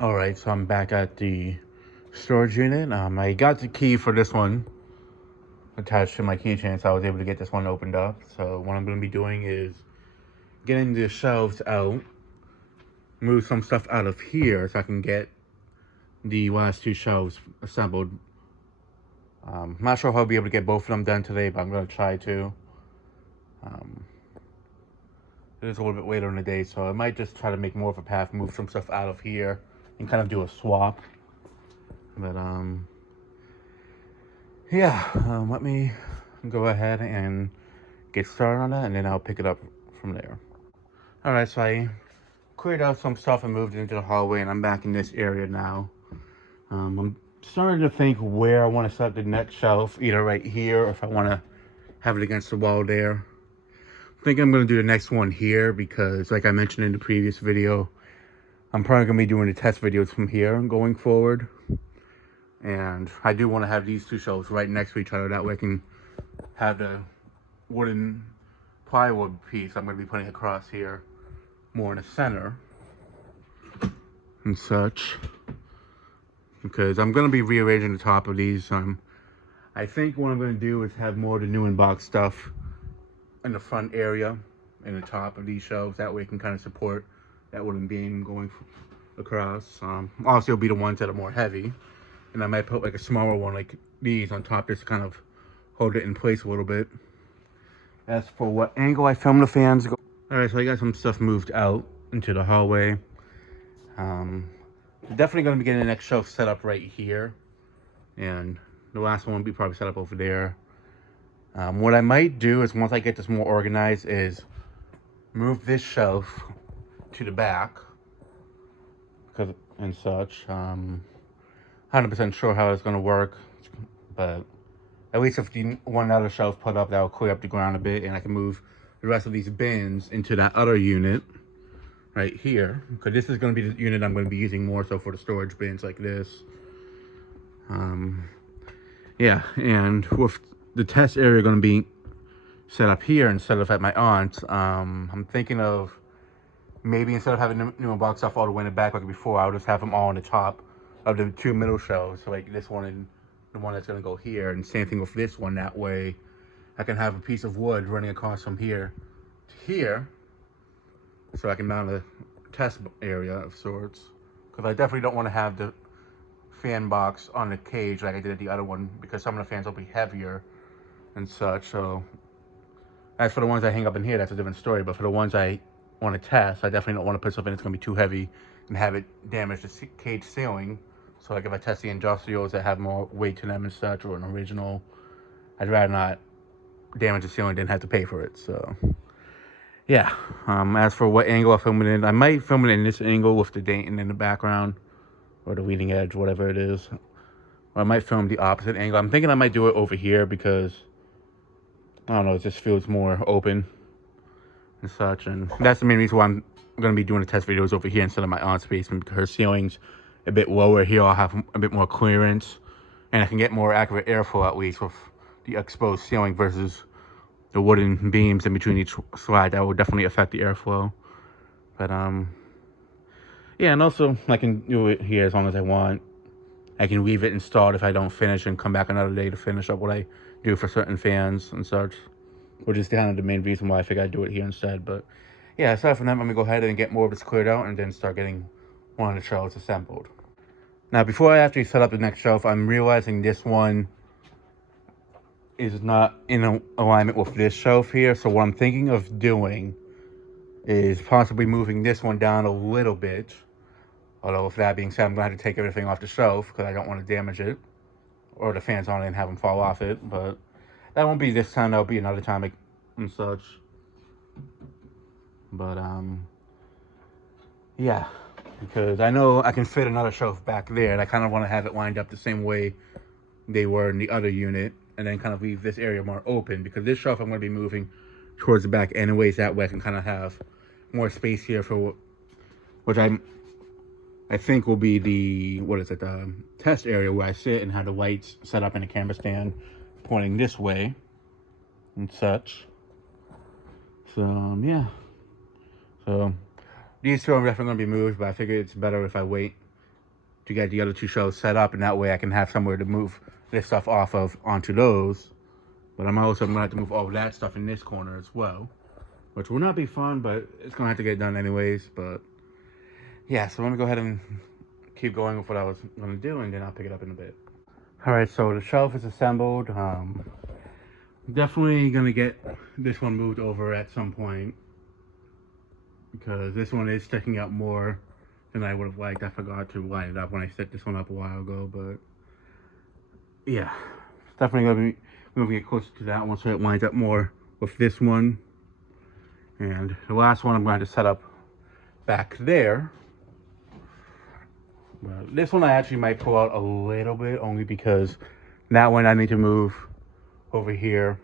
All right, so I'm back at the storage unit. I got the key for this one attached to my keychain, so I was able to get this one opened up. So what I'm going to be doing is getting the shelves out, move some stuff out of here so I can get the last two shelves assembled. I'm not sure if I'll be able to get both of them done today, but I'm going to try to. Um, it is a little bit later in the day, so I might just try to make more of a path, move some stuff out of here, and kind of do a swap. But yeah, let me go ahead and get started on that, and then I'll pick it up from there. All right, so I cleared out some stuff and moved it into the hallway, and I'm back in this area now. I'm starting to think where I want to set the next shelf, either right here or if I want to have it against the wall there. I think I'm going to do the next one here because, like I mentioned in the previous video, I'm probably going to be doing the test videos from here going forward. And I do want to have these two shelves right next to each other. That way I can have the wooden plywood piece I'm going to be putting across here more in the center and such. Because I'm going to be rearranging the top of these. I think what I'm going to do is have more of the new in-box stuff in the front area in the top of these shelves. That way it can kind of support that wooden beam going across. Also, it'll be the ones that are more heavy. And I might put like a smaller one like these on top just to kind of hold it in place a little bit. As for what angle I film the fans go. Alright, so I got some stuff moved out into the hallway. Definitely going to be getting the next shelf set up right here. And the last one will be probably set up over there. What I might do is once I get this more organized is move this shelf to the back. And such. 100% sure how it's going to work. But at least if the one other shelf put up, that will clear up the ground a bit. And I can move the rest of these bins into that other unit right here, because this is going to be the unit I'm going to be using more so for the storage bins like this. Yeah, and with the test area going to be set up here instead of at my aunt's, I'm thinking of maybe instead of having the new box stuff all the way in the back like before, I'll just have them all on the top of the two middle shelves, so like this one and the one that's going to go here, and same thing with this one. That way I can have a piece of wood running across from here to here, so I can mount a test area of sorts, because I definitely don't want to have the fan box on the cage like I did at the other one, because some of the fans will be heavier and such. So as for the ones I hang up in here, that's a different story, but for the ones I want to test, I definitely don't want to put something that's going to be too heavy and have it damage the cage ceiling. So like if I test the industrials that have more weight to them and such, or an original, I'd rather not damage the ceiling than have to pay for it. So yeah, as for what angle I film it in, I might film it in this angle with the Dayton in the background, or the leading edge, whatever it is. Or I might film the opposite angle. I'm thinking I might do it over here because, I don't know, it just feels more open and such. And that's the main reason why I'm going to be doing the test videos over here instead of my aunt's basement, because her ceiling's a bit lower. Here I'll have a bit more clearance, and I can get more accurate airflow at least with the exposed ceiling versus the wooden beams in between each slide. That will definitely affect the airflow. But yeah, and also I can do it here as long as I want. I can leave it installed if I don't finish and come back another day to finish up what I do for certain fans and such, which is kind of the main reason why I figured I'd do it here instead. But yeah, aside from that, I'm going to go ahead and get more of this cleared out and then start getting one of the shelves assembled. Now, before I actually set up the next shelf, I'm realizing this one is not in alignment with this shelf here. So what I'm thinking of doing is possibly moving this one down a little bit. Although with that being said, I'm going to have to take everything off the shelf because I don't want to damage it or the fans on it and have them fall off it. But that won't be this time. That'll be another time and such. But yeah, because I know I can fit another shelf back there, and I kind of want to have it lined up the same way they were in the other unit, and then kind of leave this area more open, because this shelf I'm going to be moving towards the back anyways. That way I can kind of have more space here for which I think will be the, the test area where I sit and have the lights set up in a camera stand pointing this way and such. So yeah, so these two are definitely going to be moved, but I figure it's better if I wait to get the other two shelves set up, and that way I can have somewhere to move this stuff off of onto those. But I'm also going to have to move all of that stuff in this corner as well, which will not be fun, but it's going to have to get done anyways. But yeah, so let me go ahead and keep going with what I was going to do, and then I'll pick it up in a bit. All right, so the shelf is assembled. Definitely going to get this one moved over at some point, because this one is sticking out more than I would have liked. I forgot to line it up when I set this one up a while ago, but yeah, it's definitely going to be moving it closer to that one so it lines up more with this one. And the last one I'm going to set up back there. But this one I actually might pull out a little bit, only because that one I need to move over here.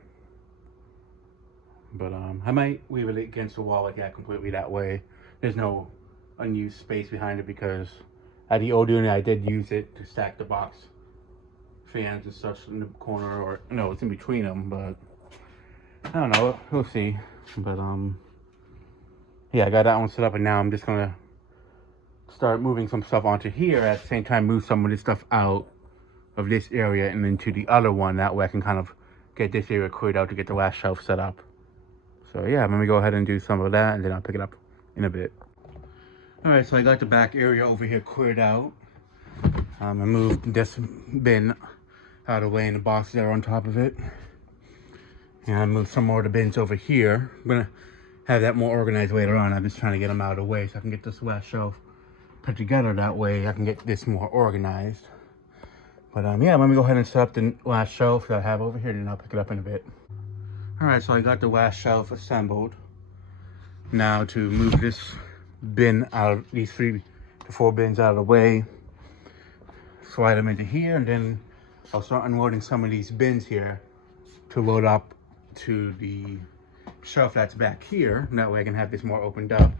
But I might leave it against the wall like that completely, that way there's no unused space behind it, because at the old unit I did use it to stack the box fans and such in the corner, or no, it's in between them, but I don't know, we'll see. But yeah, I got that one set up, and now I'm just gonna start moving some stuff onto here at the same time, move some of this stuff out of this area and into the other one. That way I can kind of get this area cleared out to get the last shelf set up. So yeah, let me go ahead and do some of that, and then I'll pick it up in a bit. All right, so I got the back area over here cleared out. I moved this bin out of the way, and the boxes that are on top of it. And I moved some more of the bins over here. I'm gonna have that more organized later on. I'm just trying to get them out of the way so I can get this last shelf put together. That way I can get this more organized. But yeah, let me go ahead and set up the last shelf that I have over here, and then I'll pick it up in a bit. All right, so I got the last shelf assembled. Now to move this bin out, these 3 to 4 bins out of the way, slide them into here, and then I'll start unloading some of these bins here to load up to the shelf that's back here, and that way I can have this more opened up.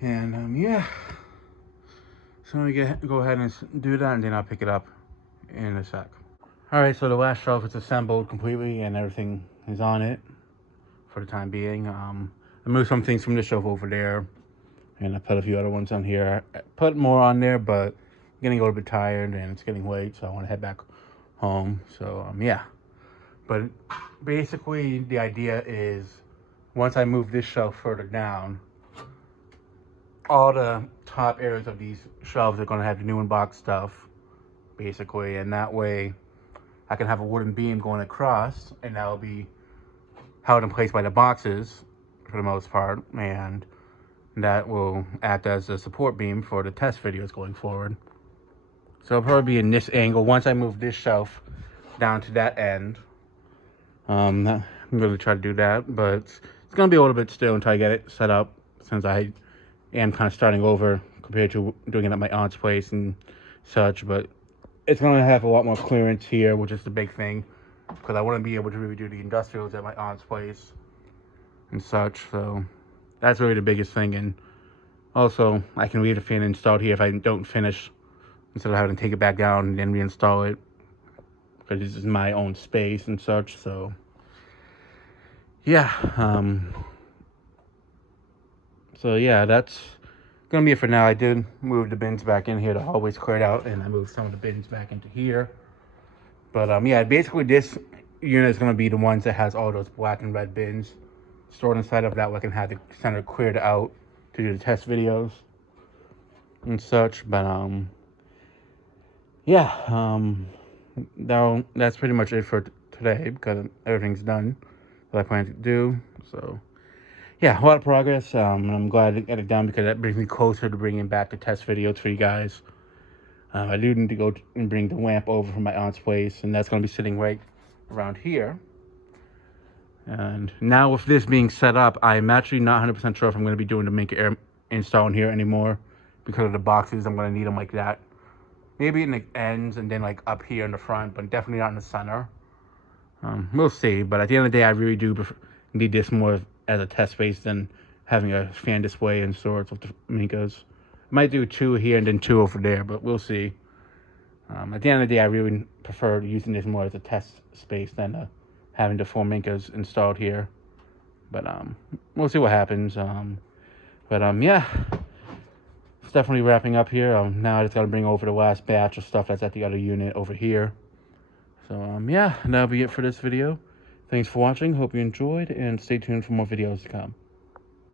And yeah, so let me go ahead and do that, and then I'll pick it up in a sec. All right, so the last shelf is assembled completely, and everything is on it for the time being. I moved some things from this shelf over there, and I put a few other ones on here. I put more on there, but I'm getting a little bit tired, and it's getting late, so I want to head back home. So yeah, but basically the idea is, once I move this shelf further down, all the top areas of these shelves are going to have the new in-box stuff, basically, and that way I can have a wooden beam going across, and that will be held in place by the boxes for the most part, and that will act as a support beam for the test videos going forward. So it'll probably be in this angle once I move this shelf down to that end. I'm going to try to do that, but it's going to be a little bit still until I get it set up, since I am kind of starting over compared to doing it at my aunt's place and such. But it's going to have a lot more clearance here, which is the big thing, because I wouldn't be able to really do the industrials at my aunt's place and such. So that's really the biggest thing. And also, I can leave the fan installed here if I don't finish, instead of having to take it back down and then reinstall it, because this is my own space and such. So yeah, that's gonna be it for now. I did move the bins back in here. The hallway's cleared out, and I moved some of the bins back into here. But yeah, basically this unit is gonna be the ones that has all those black and red bins stored inside of that, where I can have the center cleared out to do the test videos and such. But yeah, that's pretty much it for today, because everything's done that I plan to do. So yeah, a lot of progress. I'm glad to get it done, because that brings me closer to bringing back the test videos for you guys. I do need to go and bring the lamp over from my aunt's place, and that's going to be sitting right around here. And now with this being set up, I'm actually not 100% sure if I'm going to be doing the Minka Air install in here anymore, because of the boxes. I'm going to need them like that. Maybe in the ends, and then like up here in the front, but definitely not in the center. We'll see. But at the end of the day, I really do need this more as a test space than having a fan display and sorts with the Minkas. I might do 2 here and then 2 over there, but we'll see. At the end of the day, I really prefer using this more as a test space than having the 4 Minkas installed here. But we'll see what happens. Yeah, definitely wrapping up here. Now I just got to bring over the last batch of stuff that's at the other unit over here. So, yeah, that'll be it for this video. Thanks for watching. Hope you enjoyed, and stay tuned for more videos to come.